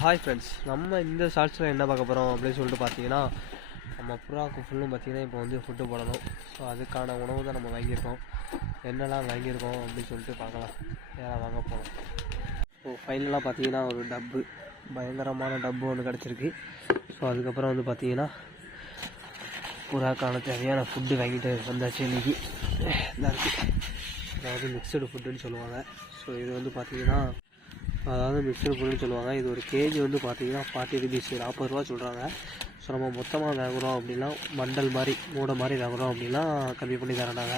Hi friends நம்ம இந்த ஷார்ட்ஸில் என்ன பார்க்க போகிறோம் அப்படின்னு சொல்லிட்டு பார்த்தீங்கன்னா நம்ம புறாவுக்கு ஃபுல்லும் பார்த்தீங்கன்னா இப்போ வந்து ஃபுட்டு போடணும். ஸோ அதுக்கான உணவு தான் நம்ம வாங்கியிருக்கோம். என்னெல்லாம் வாங்கியிருக்கோம் அப்படின்னு சொல்லிட்டு பார்க்கலாம். நேராக வாங்க போகலாம் ஸோ ஃபைனலாக பார்த்தீங்கன்னா ஒரு டப்பு பயங்கரமான டப்பு ஒன்று கிடச்சிருக்கு. ஸோ அதுக்கப்புறம் வந்து பார்த்தீங்கன்னா புறாக்கான தேவையான ஃபுட்டு வாங்கிட்டு வந்தாச்சு இன்றைக்கி இதாக இருக்குது அதாவது மிக்சடு ஃபுட்டுன்னு சொல்லுவாங்க. ஸோ இது வந்து பார்த்தீங்கன்னா அதாவது மிக்சர் பொருள்னு சொல்லுவாங்க. இது ஒரு கேஜி வந்து பார்த்தீங்கன்னா ஃபார்ட்டி ருபீஸ் நாற்பது ரூபா சொல்கிறாங்க ஸோ நம்ம மொத்தமாக வாங்குகிறோம் அப்படின்னா மண்டல் மாதிரி மூடை மாதிரி வாங்குகிறோம் அப்படின்னா கம்மி பண்ணி தரண்டாங்க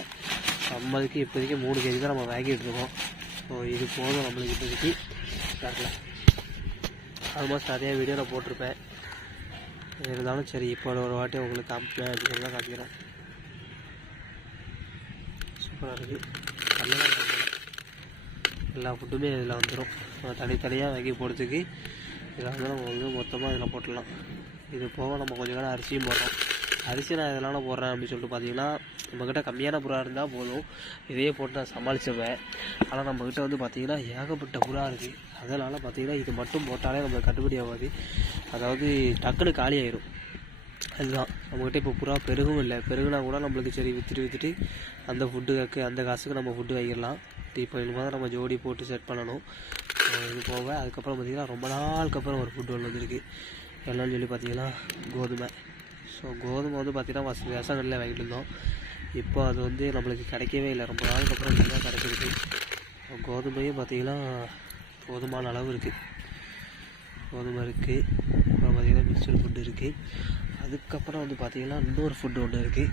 நம்மளுக்கு இப்போதைக்கு மூணு கேஜி தான் நம்ம வாங்கிட்டு இருக்கோம். ஸோ இது போதும் நம்மளுக்கு இப்போதைக்கு. தரல. ஆல்மோஸ்ட் நிறைய வீடியோ நான் போட்டிருப்பேன். இருந்தாலும் சரி இப்போ ஒரு வாட்டி உங்களுக்கு காமிப்பேன் அப்படின்னு தான் காமிக்கிறேன். சூப்பராக இருக்குது நல்லா எல்லா ஃபுட்டுமே இதில் வந்துடும் தனித்தனியாக வாங்கி போடுறதுக்கு இதில் வந்து நம்ம வந்து மொத்தமாக இதில் போட்டுடலாம். இது போக நம்ம கொஞ்சம் நேரம் அரிசியும் போடுறோம். அரிசி நான் இதனால போடுறேன் அப்படின்னு சொல்லிட்டு பார்த்தீங்கன்னா நம்மக்கிட்ட கம்மியான புறா இருந்தால் போதும். இதையே போட்டு நான் சமாளிச்சுவேன் ஆனால் நம்மக்கிட்ட வந்து பார்த்திங்கன்னா ஏகப்பட்ட புறா இருக்குது அதனால் பார்த்திங்கன்னா இது மட்டும் போட்டாலே நம்மளுக்கு கட்டுப்படி ஆகாது. அதாவது டக்குன்னு காலி ஆயிரும். அதுதான். நம்மக்கிட்ட இப்போ புறா பெருகும் இல்லை. பெருகுனா கூட நம்மளுக்கு சரி விற்றுட்டு விற்றுட்டு அந்த ஃபுட்டுக்கு அந்த காசுக்கு நம்ம ஃபுட்டு வாங்கிடலாம். இப்போ இனிமேல் தான் நம்ம ஜோடி போட்டு செட் பண்ணணும். இது போக அதுக்கப்புறம் பார்த்திங்கன்னா ரொம்ப நாளுக்கு அப்புறம் ஒரு ஃபுட்டு ஒன்று வந்திருக்கு. என்னன்னு சொல்லி பார்த்தீங்கன்னா கோதுமை. ஸோ கோதுமை வந்து பார்த்திங்கன்னா வச விவசாயங்களில் வாங்கிட்டு இருந்தோம். இப்போ அது வந்து நம்மளுக்கு கிடைக்கவே இல்லை. ரொம்ப நாளுக்கு அப்புறம் தான் கிடைச்சிருக்கு. கோதுமையும் பார்த்திங்கன்னா போதுமான அளவு இருக்குது கோதுமை இருக்குது அப்புறம் பார்த்திங்கன்னா மிக்சர் ஃபுட்டு இருக்குது அதுக்கப்புறம் வந்து பார்த்திங்கன்னா இன்னொரு ஃபுட்டு ஒன்று இருக்குது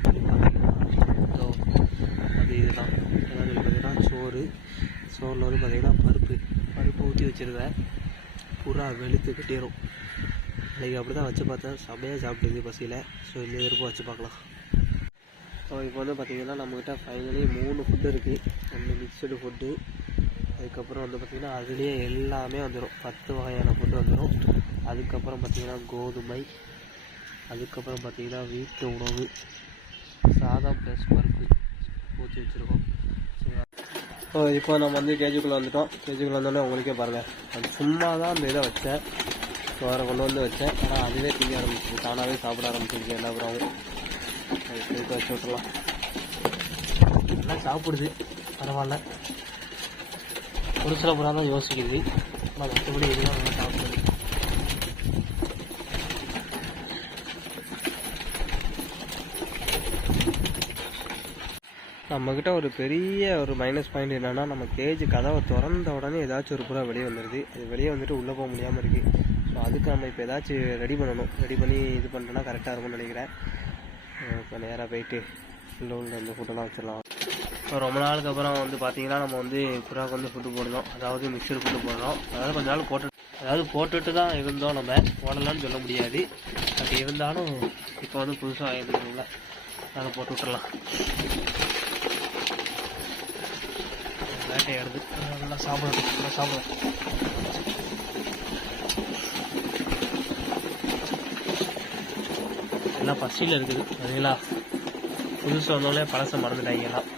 அது இதுதான். என்னன்னு சொல்லி பார்த்தீங்கன்னா சோறு. சோறில் வந்து பார்த்திங்கன்னா பருப்பு பருப்பு ஊற்றி வச்சுருவேன் புறா வெளுத்து கட்டிடும் அன்றைக்கி அப்படி தான் வச்சு பார்த்தேன். சமையாக சாப்பிட்டுது பசியில். ஸோ இந்த விருப்பம் வச்சு பார்க்கலாம். ஸோ இப்போ வந்து பார்த்திங்கன்னா நம்மக்கிட்ட ஃபைனலி மூணு ஃபுட்டு இருக்குது ஒன்று மிக்சடு ஃபுட்டு அதுக்கப்புறம் வந்து பார்த்திங்கன்னா அதுலேயே எல்லாமே வந்துடும் பத்து வகையான ஃபுட்டு வந்துடும் அதுக்கப்புறம் பார்த்திங்கன்னா கோதுமை. அதுக்கப்புறம் பார்த்திங்கன்னா வீட்டு உணவு. சாதம் ப்ளஸ் பருப்பு ஊற்றி வச்சுருக்கோம். இப்போ நம்ம வந்து கேஜிக்குள்ளே வந்துட்டோம். கேஜிக்குள்ளே வந்தோடனே உங்களுக்கே பாருங்கள் அது சும்மா தான் அந்த இதை வச்சேன். சோறை கொண்டு வந்து வச்சேன். ஆனால் அதுவே திங்க ஆரம்பிச்சிருக்கு தானாகவே சாப்பிட ஆரம்பிச்சிருக்கு என்ன புறாவும் அது சேர்த்து வச்சு விட்டுலாம் நல்லா சாப்பிடுது. பரவாயில்ல. ஒரு சில புறா தான் யோசிக்குது. ஆனால் மற்றபடி எதுவும் நல்லா சாப்பிடுது நம்மக்கிட்ட ஒரு பெரிய ஒரு மைனஸ் பாயிண்ட் என்னென்னா நம்ம கேஜ் கதவை திறந்த உடனே ஏதாச்சும் ஒரு புறா வெளியே வந்துடுது அது வெளியே வந்துட்டு உள்ளே போக முடியாமல் இருக்குது ஸோ அதுக்கு நம்ம இப்போ ஏதாச்சும் ரெடி பண்ணணும். ரெடி பண்ணி இது பண்ணுறோன்னா கரெக்டாக இருக்கும்னு நினைக்கிறேன். இப்போ நேராக போயிட்டு உள்ள உள்ள இந்த ஃபுட்டெல்லாம் வச்சிடலாம். இப்போ ரொம்ப நாளுக்கு அப்புறம் வந்து பார்த்தீங்கன்னா நம்ம வந்து புறாவுக்கு வந்து ஃபுட்டு போடணும். அதாவது மிக்சர் ஃபுட்டு போடுறோம். அதாவது கொஞ்ச நாள் போட்டு அதாவது போட்டுட்டு தான் இருந்தோம் நம்ம. போடலாம்னு சொல்ல முடியாது. அது இருந்தாலும் இப்போ வந்து புதுசாக இருந்ததுல அதை போட்டு விட்டுறலாம். வேட்டையாடுது நல்லா சாப்பிடணும் நல்லா சாப்பிடும் எல்லாம் பசியில் இருக்குது சரிங்களா? புதுசு வந்தோடனே பழசை மறந்துட்டாங்க எல்லாம்.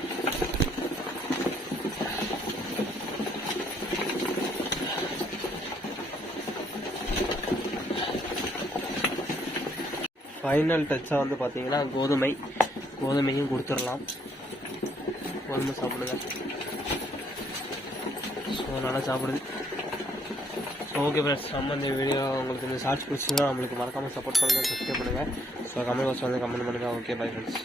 ஃபைனல் டச்சாக வந்து பார்த்தீங்கன்னா கோதுமை. கோதுமையும் கொடுத்துடலாம். கோதுமை சாப்பிடுங்க. ஸோ நல்லா சாப்பிடுது. ஸோ ஓகே ஃப்ரெண்ட்ஸ் நம்ம இந்த வீடியோ உங்களுக்கு இந்த ஷார்ட்ஸ் பிடிச்சிங்கன்னா நம்மளுக்கு மறக்காமல் சப்போர்ட் பண்ணுங்கள் சப்ஸ்கிரைப் பண்ணுங்கள் ஸோ கமெண்ட் பாக்ஸ் வந்து கமெண்ட் பண்ணுங்கள் ஓகே பை ஃப்ரெண்ட்ஸ்